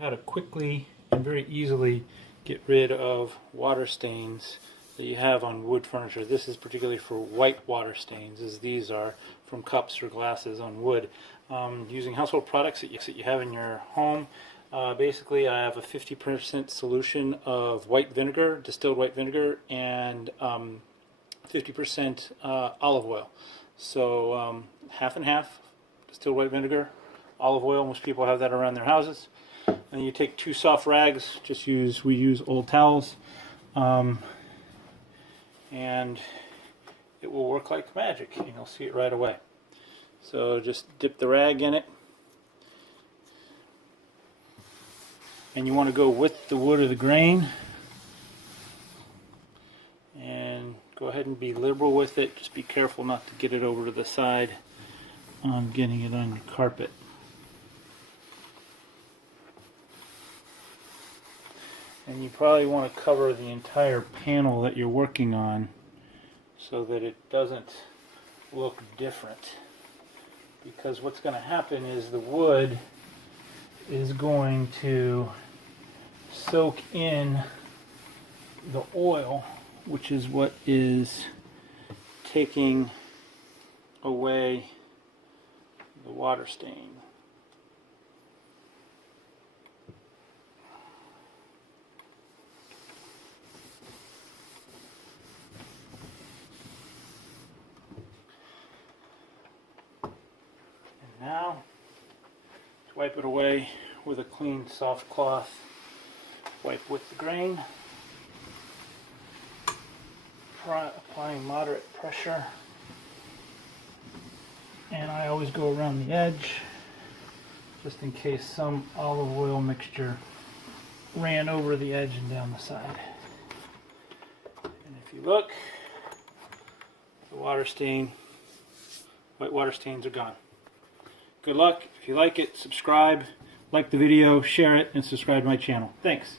How to quickly and very easily get rid of water stains that you have on wood furniture. This is particularly for white water stains, as these are from cups or glasses on wood. Using household products that you have in your home. Basically, I have a 50% solution of white vinegar, distilled white vinegar, and 50% olive oil. So half and half distilled white vinegar, olive oil. Most people have that around their houses. And you take 2 soft rags. We use old towels, and it will work like magic. And you'll see it right away. So just dip the rag in it, and you want to go with the wood or the grain, and go ahead and be liberal with it. Just be careful not to get it over to the side on getting it on your carpet. And you probably want to cover the entire panel that you're working on so that it doesn't look different. Because what's going to happen is the wood is going to soak in the oil, which is what is taking away the water stain. Now, wipe it away with a clean, soft cloth. Wipe with the grain, applying moderate pressure. And I always go around the edge, just in case some olive oil mixture ran over the edge and down the side. And if you look, the white water stains are gone. Good luck. If you like it, subscribe, like the video, share it, and subscribe to my channel. Thanks.